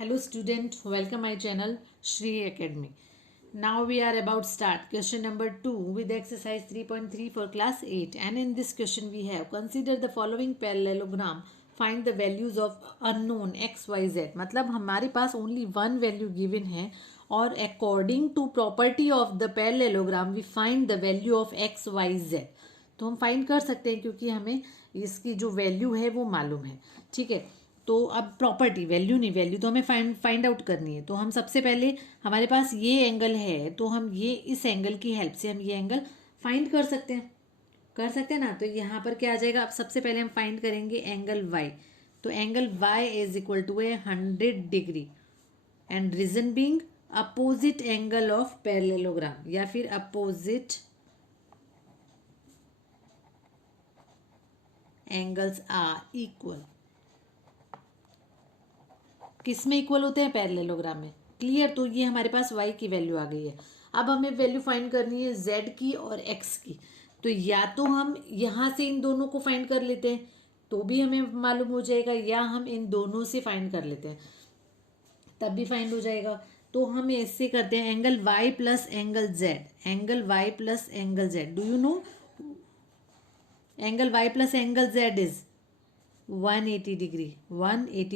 Hello student, welcome my channel Shri Academy. Now we are about start question number 2 with exercise 3.3 for class 8, and in this question we have consider the following parallelogram, find the values of unknown x y z. मतलब हमारे पास only one value given है और according to property of the parallelogram we find the value of x y z. तो हम find कर सकते हैं क्योंकि हमें इसकी जो वैल्यू है वो मालूम है. ठीक है, तो अब प्रॉपर्टी, वैल्यू नहीं, वैल्यू तो हमें फाइंड आउट करनी है. तो हम सबसे पहले, हमारे पास ये एंगल है तो हम ये इस एंगल की हेल्प से हम ये एंगल फाइंड कर सकते हैं ना. तो यहाँ पर क्या आ जाएगा, अब सबसे पहले हम फाइंड करेंगे एंगल वाई. तो angle Y is equal to a 100 degree and reason being opposite angle of parallelogram या फिर अपोजिट एंगल्स आर इक्वल. किस में इक्वल होते हैं, पैरेललोग्राम में. क्लियर. तो ये हमारे पास y की वैल्यू आ गई है. अब हमें वैल्यू फाइंड करनी है z की और x की. तो या तो हम यहाँ से इन दोनों को फाइंड कर लेते हैं तो भी हमें मालूम हो जाएगा, या हम इन दोनों से फाइंड कर लेते हैं तब भी फाइंड हो जाएगा. तो हम ऐसे करते हैं, angle y plus angle z, angle y plus angle z. Do you know angle y plus angle z is 180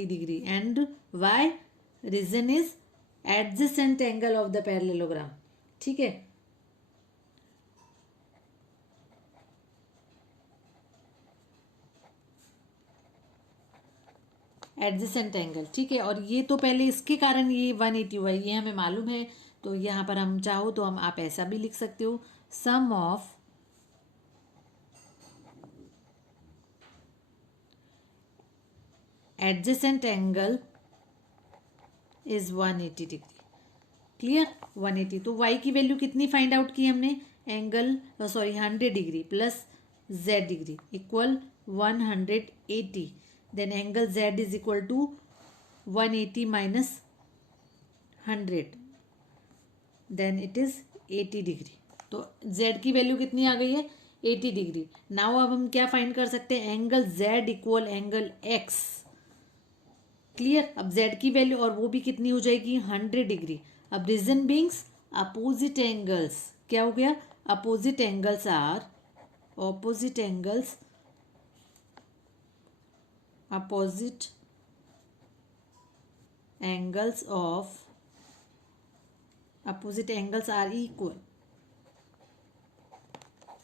degree and y reason is adjacent angle of the parallelogram. ठीक है, एडजेसेंट एंगल. ठीक है, और ये तो पहले इसके कारण ये 180 हुआ है, ये हमें मालूम है. तो यहाँ पर हम चाहो तो हम आप ऐसा भी लिख सकते हो, sum of adjacent angle is 180 degree. Clear. 180. तो y की वैल्यू कितनी फाइंड आउट की हमने, angle 100 degree plus z degree equal 180. Then angle z is equal to 180 minus 100, then it is 80 degree. तो z की वैल्यू कितनी आ गई है, 80 डिग्री. नाउ अब हम क्या फाइंड कर सकते हैं, angle z equal angle x. Clear. अब z की वैल्यू और वो भी कितनी हो जाएगी, 100 डिग्री. अब रीजन बीइंग्स अपोजिट एंगल्स, क्या हो गया, opposite angles are opposite angles opposite angles of opposite angles are equal.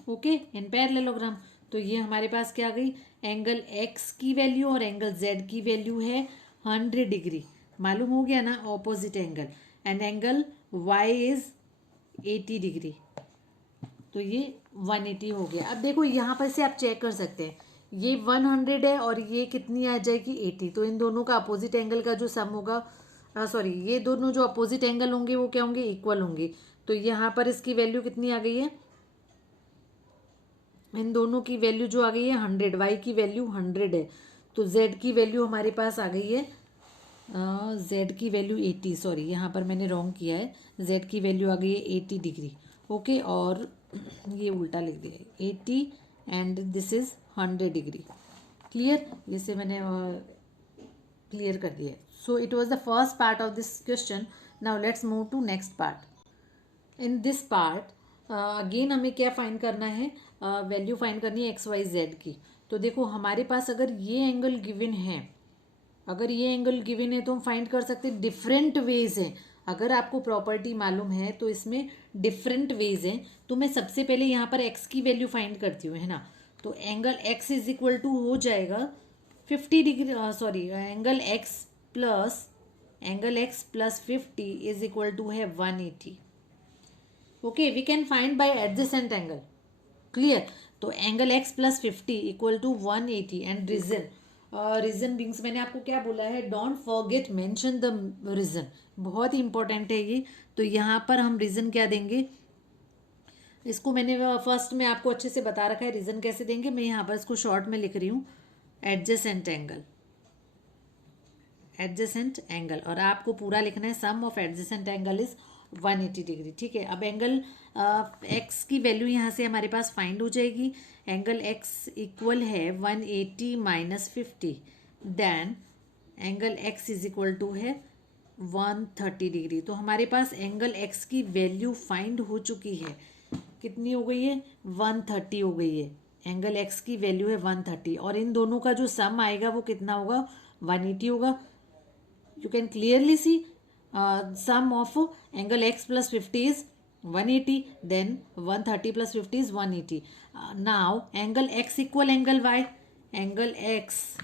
Okay, in parallelogram. तो ये हमारे पास क्या आ गई, एंगल x की वैल्यू और एंगल z की वैल्यू है 100 डिग्री. मालूम हो गया ना, opposite angle. And angle y is 80 degree. तो ये 180 हो गया. अब देखो यहाँ पर से आप चेक कर सकते हैं, ये 100 है और ये कितनी आ जाएगी, 80. तो इन दोनों का अपोजिट एंगल का जो सम होगा, सॉरी, ये दोनों जो अपोजिट एंगल होंगे वो क्या होंगे, इक्वल होंगे. तो यहाँ पर इसकी वैल्यू कितनी आ गई है, इन दोनों की वैल्यू जो आ गई है 100, y की वैल्यू 100 है. तो z की वैल्यू हमारे पास आ गई है, z की वैल्यू 80, सॉरी यहाँ पर मैंने रॉन्ग किया है, z की वैल्यू आ गई है 80 डिग्री. ओके, और ये उल्टा लिख दिया है, 80 and this is 100 degree. Clear. इसे मैंने क्लियर कर दिया है. So it was the first part of this question. Now let's move to next part. In this part again हमें क्या फाइंड करना है, वैल्यू फाइंड करनी है एक्स वाई जेड की. तो देखो हमारे पास अगर ये एंगल गिवन है, अगर ये एंगल गिवन है तो हम फाइंड कर सकते हैं. डिफरेंट वेज हैं, अगर आपको प्रॉपर्टी मालूम है तो इसमें डिफरेंट वेज हैं. तो मैं सबसे पहले यहाँ पर एक्स की वैल्यू फाइंड करती हूँ, है ना. तो angle x is equal to हो जाएगा 50 degree, sorry, angle x plus 50 is equal to है 180. Okay, we can find by adjacent angle. Clear. तो angle x plus 50 equal to 180 and reason beings, मैंने आपको क्या बोला है, don't forget mention the reason. बहुत ही इंपॉर्टेंट है ये. तो यहाँ पर हम रीजन क्या देंगे, इसको मैंने फर्स्ट में आपको अच्छे से बता रखा है रीजन कैसे देंगे. मैं यहाँ पर इसको शॉर्ट में लिख रही हूँ, एडजेसेंट एंगल, एडजेसेंट एंगल. और आपको पूरा लिखना है, sum of adjacent angle is 180 degree. ठीक है. अब एंगल एक्स की वैल्यू यहाँ से हमारे पास फाइंड हो जाएगी. एंगल एक्स इक्वल है 180 minus 50, then angle x is equal to है 130 डिग्री। तो हमारे पास एंगल एक्स की वैल्यू फाइंड हो चुकी है। कितनी हो गई है? 130 हो गई है। एंगल एक्स की वैल्यू है 130 और इन दोनों का जो सम आएगा वो कितना होगा? 180 होगा। You can clearly see sum of angle x plus 50 is 180, then 130 plus 50 is 180. Now angle x equal angle y, angle x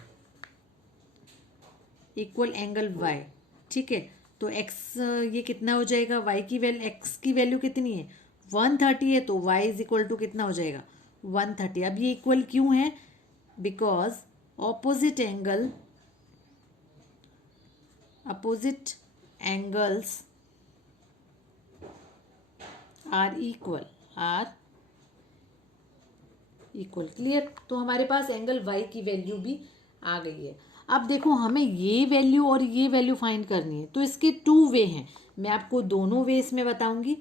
equal angle y, ठीक है। तो x ये कितना हो जाएगा? y की वैल्यू, x की वैल्यू कितनी है? 130 है, तो y इज इक्वल टू कितना हो जाएगा? 130। अब ये इक्वल क्यों है? Because opposite angles are equal clear. तो हमारे पास एंगल y की वैल्यू भी आ गई है। अब देखो हमें ये वैल्यू और ये वैल्यू फाइंड करनी है, तो इसके टू वे हैं। मैं आपको दोनों वे इसमें बताऊंगी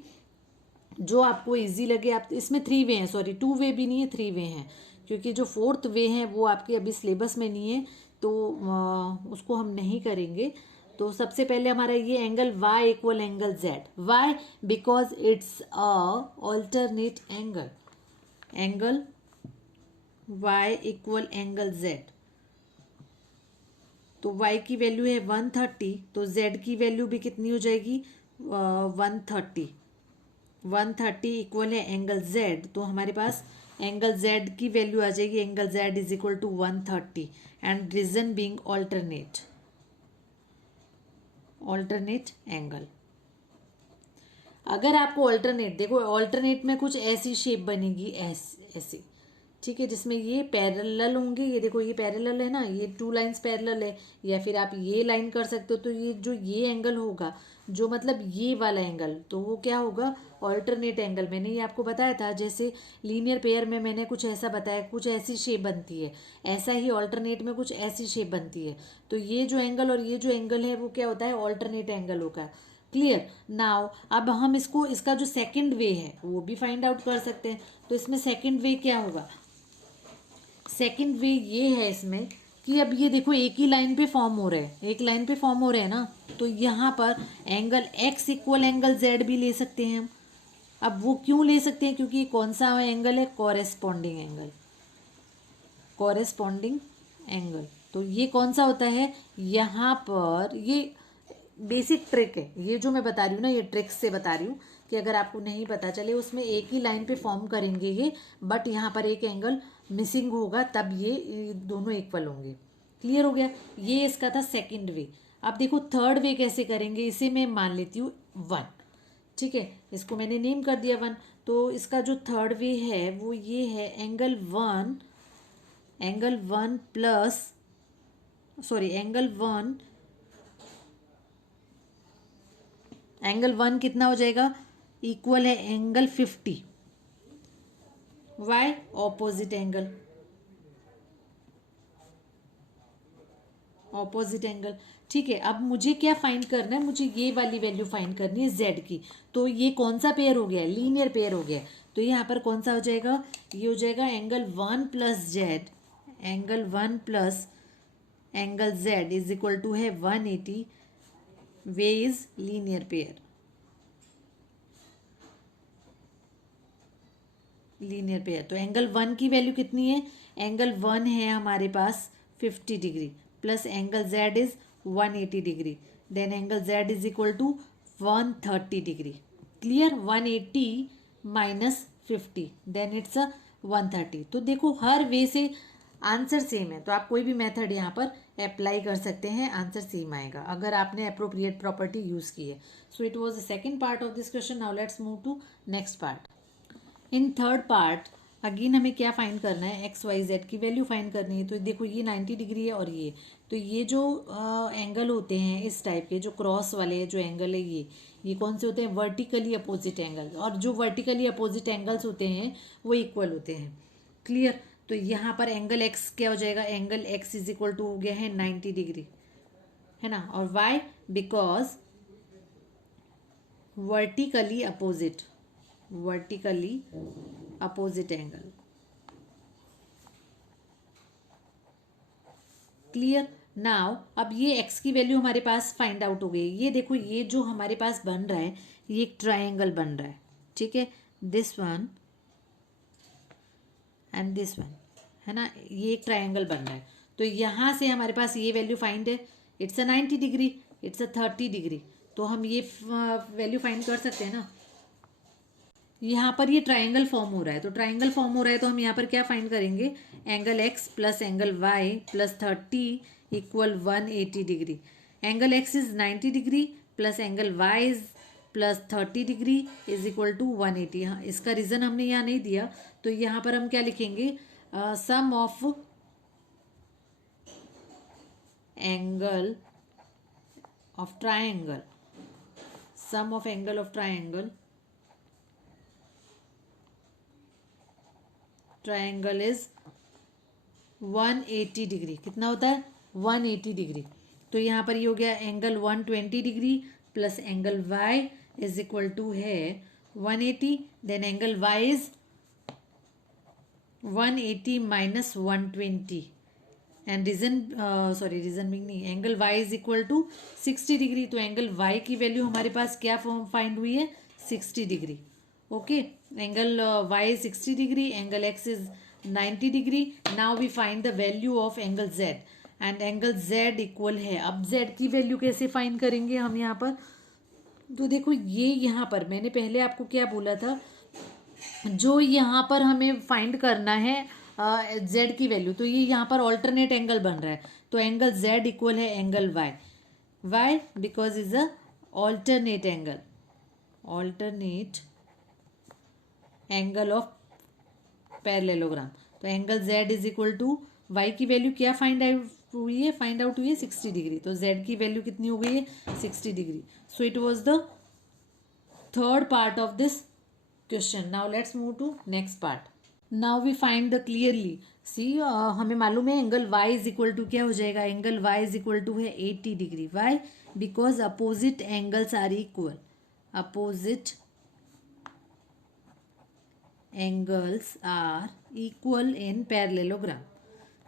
जो आपको इजी लगे। आप इसमें थ्री वे हैं, सॉरी टू वे भी नहीं है, थ्री वे हैं, क्योंकि जो फोर्थ वे है वो आपके अभी सिलेबस में नहीं है, तो उसको हम नहीं करेंगे। तो सबसे पहले हमारा ये angle y equal angle z। Why? Because it's a alternate angle. Angle y equal angle z। तो y की वैल्यू है 130, तो z की वैल्यू भी कितनी हो जाएगी? 130। 130 इक्वल है एंगल z, तो हमारे पास एंगल z की वैल्यू आ जाएगी, angle z is equal to 130 and reason being alternate angle. अगर आपको ऑल्टरनेट, देखो ऑल्टरनेट में कुछ ऐसी शेप बनेगी, ऐसे, ठीक है, जिसमें ये पैरेलल होंगे। ये देखो ये पैरेलल है ना, ये टू लाइंस पैरेलल है, या फिर आप ये लाइन कर सकते हो। तो ये जो ये एंगल होगा, जो मतलब ये वाला एंगल, तो वो क्या होगा? Alternate angle. मैंने ये आपको बताया था, जैसे लीनियर पेयर में मैंने कुछ ऐसा बताया, कुछ ऐसी शेप बनती है, ऐसा ही ऑल्टरनेट में कुछ ऐसी शेप बनती है। तो ये जो एंगल और ये जो एंगल है वो क्या होता है? ऑल्टरनेट एंगल होगा। Clear now. अब हम इसको, इसका जो सेकंड वे है वो भी फाइंड आउट कर सकते हैं। तो इसमें सेकंड वे क्या होगा? सेकंड वे ये है इसमें कि अब ये देखो एक ही लाइन पे फॉर्म हो रहे हैं, एक लाइन पे फॉर्म हो रहे हैं ना, तो यहाँ पर angle x equal angle z भी ले सकते हैं हम। अब वो क्यों ले सकते हैं? क्योंकि कौन सा एंगल है? Corresponding angle. कॉरेस्पॉन्डिंग एंगल, तो ये कौन सा होता है? यहाँ पर ये बेसिक ट्रिक है, ये जो मैं बता रही हूँ ना, ये ट्रिक्स से बता रही हूँ कि अगर आपको नहीं पता चले, उसमें एक ही लाइन पे फॉर्म करेंगे ये, बट यहाँ पर एक एंगल मिसिंग होगा, तब ये दोनों इक्वल होंगे। क्लियर हो गया? ये इसका था सेकंड वे। अब देखो थर्ड वे कैसे करेंगे, इसे मैं मान लेती हूँ 1, ठीक है, इसको मैंने नेम कर दिया 1। तो इसका जो थर्ड वे है वो ये है, angle one plus, sorry angle one कितना हो जाएगा? इक्वल है angle 50। Why? Opposite angle, opposite angle, ठीक है। अब मुझे क्या फाइंड करना है? मुझे ये वाली वैल्यू फाइंड करनी है z की। तो ये कौन सा पेयर हो गया? लीनियर पेयर हो गया। तो यहाँ पर कौन सा हो जाएगा? ये हो जाएगा angle one plus Z, angle one plus angle z is equal to है 180। वे is linear pair, linear pair. तो एंगल वन की वैल्यू कितनी है? एंगल वन है हमारे पास 50 degree, plus angle Z is 180 degree, then angle Z is equal to 130 degree. Clear? 180 minus 50, then it's 130। तो देखो हर वे से आंसर सेम है, तो आप कोई भी मेथड यहाँ पर अप्लाई कर सकते हैं, आंसर सेम आएगा अगर आपने अप्रोप्रिएट प्रॉपर्टी यूज़ की है। So it was the second part of this question. Now let's move to next part. In third part again हमें क्या फाइंड करना है? एक्स वाई जेड की वैल्यू फाइंड करनी है। तो देखो ये 90 डिग्री है और ये, तो ये जो एंगल होते हैं इस टाइप के, जो क्रॉस वाले जो एंगल है, ये कौन से होते हैं? Vertically opposite angle. और जो वर्टिकली अपोजिट एंगल्स होते हैं वो इक्वल होते हैं। क्लियर? तो यहाँ पर एंगल एक्स क्या हो जाएगा? Angle x is equal to हो गया है 90 डिग्री, है ना। और why? Because vertically opposite, vertically opposite angle. Clear? Now अब ये एक्स की वैल्यू हमारे पास फाइंड आउट हो गई। ये देखो, ये जो हमारे पास बन रहा है ये एक ट्रायंगल बन रहा है, ठीक है, this one and this one, है ना, ये एक ट्रायंगल बन रहा है। तो यहाँ से हमारे पास ये वैल्यू फाइंड है, it's a 90 degree, it's a 30 degree, तो हम ये वैल्यू फाइंड कर सकते हैं ना। यहाँ पर ये ट्रायंगल फॉर्म हो रहा है, तो ट्रायंगल फॉर्म हो रहा है तो हम यहाँ पर क्या फाइंड करेंगे, angle x plus angle Y plus 30 equal 180 degree. Angle x is 90 degree plus angle Y is plus 30 degree is equal to 180। हाँ, इसका रीज़न हमने यहाँ नहीं दिया, तो यहाँ पर हम क्या लिखेंगे, sum of angle of triangle, sum of angle of triangle, triangle is 180 degree. कितना होता है, 180 डिग्री। तो यहाँ पर ये हो गया angle 120 degree plus angle Y is equal to है 180, then angle Y is 180 minus 120 and reason reason being नहीं, angle Y is equal to 60 degree. तो एंगल वाई की वैल्यू हमारे पास क्या फॉर्म फाइंड हुई है, 60 degree. Okay, angle y 60 degree, angle x is 90 degree. Now we find the value of angle z and angle z equal है, अब Z की वैल्यू कैसे फाइंड करेंगे हम यहाँ पर, तो देखो ये यहाँ पर मैंने पहले आपको क्या बोला था, जो यहाँ पर हमें फाइंड करना है जेड की वैल्यू, तो ये यहाँ पर ऑल्टरनेट एंगल बन रहा है, तो एंगल जेड इक्वल है angle y, why because is a alternate angle, alternate angle of parallelogram. तो angle Z is equal to, y की वैल्यू क्या फाइंड आउट हुई है, फाइंड आउट हुई है 60 डिग्री, तो जेड की वैल्यू कितनी हो गई है, 60 degree. So it was the third part of this question. Now let's move to next part. Now we find the clearly, see हमें मालूम है angle Y is equal to क्या हो जाएगा, angle Y is equal to है 80 degree. Why, because opposite angles are equal, opposite angles are equal in parallelogram.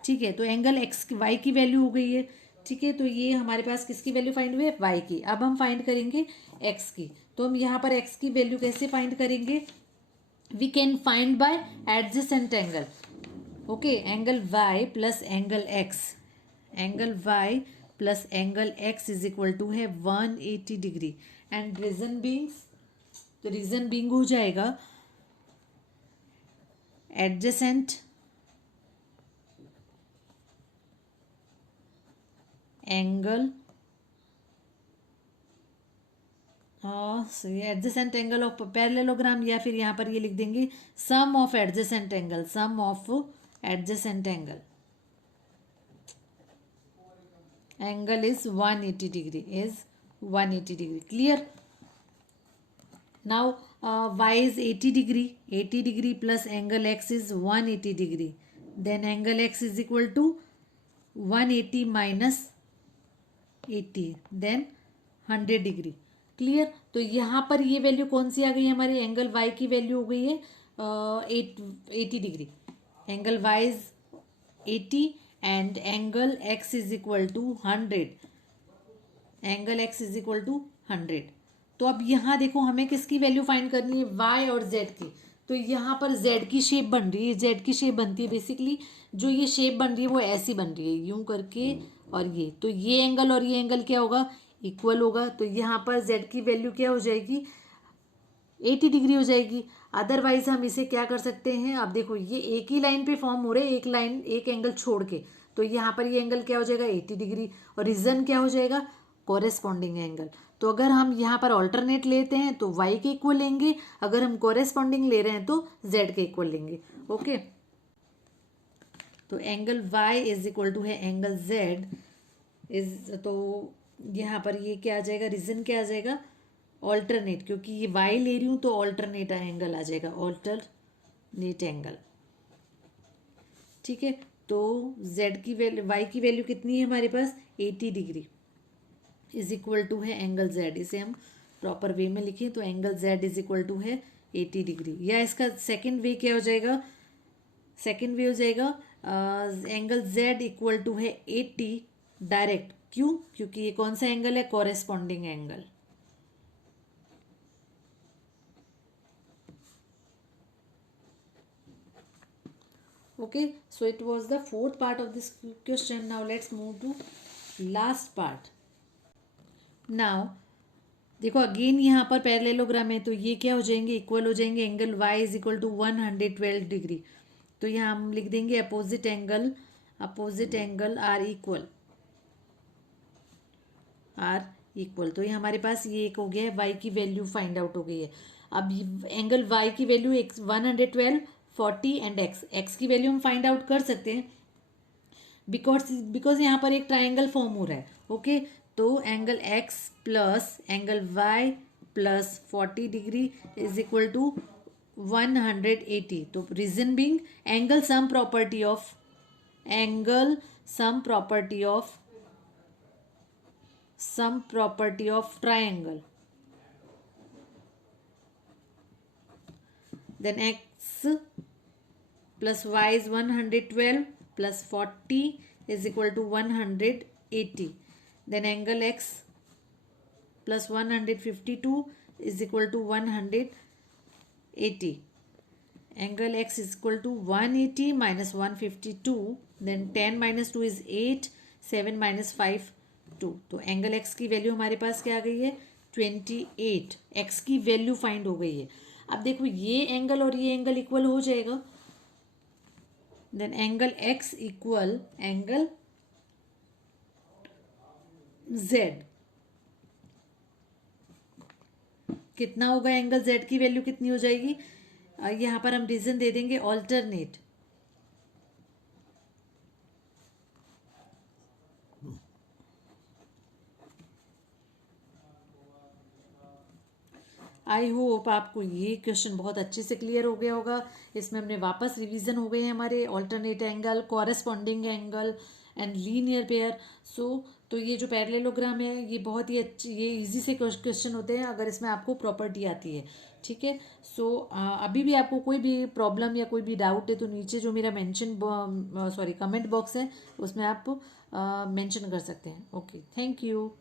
ठीक है, तो एंगल एक्स वाई की वैल्यू हो गई है, ठीक है, तो ये हमारे पास किसकी वैल्यू फाइंड हुई है, वाई की। अब हम फाइंड करेंगे एक्स की, तो हम यहाँ पर एक्स की वैल्यू कैसे फाइंड करेंगे, we can find by adjacent angle. Okay, angle Y plus angle x, angle Y plus angle x is equal to है 180 डिग्री एंड रीजन बींग्स, तो रीजन बींग हो जाएगा adjacent angle, adjacent angle of parallelogram, या फिर यहाँ पर ये लिख देंगे sum of adjacent angle, sum of adjacent angle, angle is 180 degree, is 180 degree. Clear. Now y is 80 degree, 80 degree plus angle x is 180 degree, then angle x is equal to 180 minus 80, then 100 degree. Clear. तो यहाँ पर ये value कौन सी आ गई हमारी, angle y की value हो गई है 80 degree, angle y is 80 and angle x is equal to 100, angle x is equal to 100। तो अब यहाँ देखो हमें किसकी वैल्यू फाइंड करनी है, y और z की। तो यहाँ पर z की शेप बन रही है, z की शेप बनती है बेसिकली, जो ये शेप बन रही है वो ऐसी बन रही है यूं करके, और ये तो ये एंगल और ये एंगल क्या होगा, इक्वल होगा। तो यहाँ पर z की वैल्यू क्या हो जाएगी, 80 डिग्री हो जाएगी। अदरवाइज हम इसे क्या कर सकते हैं, अब देखो ये एक ही लाइन पे फॉर्म हो रहे हैं, एक लाइन एक एंगल छोड़ के, तो यहाँ पर ये एंगल क्या हो जाएगा 80 डिग्री, और रीजन क्या हो जाएगा, कोरेस्पॉन्डिंग एंगल। तो अगर हम यहाँ पर ऑल्टरनेट लेते हैं तो y के इक्वल लेंगे, अगर हम कोरेस्पॉन्डिंग ले रहे हैं तो z के इक्वल लेंगे। ओके, तो angle y is equal to है एंगल z इज, तो यहाँ पर ये क्या आ जाएगा, रीजन क्या आ जाएगा, ऑल्टरनेट, क्योंकि ये y ले रही हूँ तो ऑल्टरनेट एंगल आ जाएगा, ऑल्टरनेट एंगल। ठीक है, तो z की वैल्यू, y की वैल्यू कितनी है हमारे पास 80 डिग्री इज इक्वल टू है एंगल z, इसे हम प्रॉपर वे में लिखें तो angle z is equal to है 80 डिग्री, या इसका सेकेंड वे क्या हो जाएगा, सेकेंड वे हो जाएगा एंगल z इक्वल टू है 80 डायरेक्ट। क्यों? क्योंकि ये कौन सा एंगल है? Corresponding angle. Okay, so it was the fourth part of this question. Now let's move to last part. Now देखो अगेन यहाँ पर पैरेललोग्राम है, तो ये क्या हो जाएंगे? इक्वल हो जाएंगे। Angle y is equal to 112 degree. तो यहाँ हम लिख देंगे अपोजिट एंगल आर इक्वल। तो ये हमारे पास ये एक हो गया है, y की वैल्यू फाइंड आउट हो गई है। अब एंगल y की वैल्यू 112, 40 एंड x की वैल्यू हम फाइंड आउट कर सकते हैं बिकॉज यहाँ पर एक ट्राइंगल फॉर्म हो रहा है। ओके, तो angle x plus angle y plus 40 degree is equal to 180। तो reason being angle sum property of triangle. Then x plus y is 112 plus 40 is equal to 180. Then angle x plus 152 is equal to 180. Angle x is equal to 180 minus 152. Then 10 minus 2 is 8. 7 minus 5 2. तो angle x की value हमारे पास क्या आ गई है? 28। x की value find हो गई है। अब देखो ये एंगल और ये एंगल इक्वल हो जाएगा। Then angle x equal angle z। कितना होगा? एंगल z की वैल्यू कितनी हो जाएगी? यहाँ पर हम रीजन दे देंगे ऑल्टरनेट। आई होप आपको ये क्वेश्चन बहुत अच्छे से क्लियर हो गया होगा। इसमें हमने वापस रिवीजन हो गए हैं हमारे alternate angle, corresponding angle and linear pair. तो ये जो पैरेललोग्राम है ये बहुत ही अच्छी, ये इजी से क्वेश्चन होते हैं अगर इसमें आपको प्रॉपर्टी आती है। ठीक है। अभी भी आपको कोई भी प्रॉब्लम या कोई भी डाउट है तो नीचे जो मेरा कमेंट बॉक्स है उसमें आप मेंशन कर सकते हैं। Okay, thank you.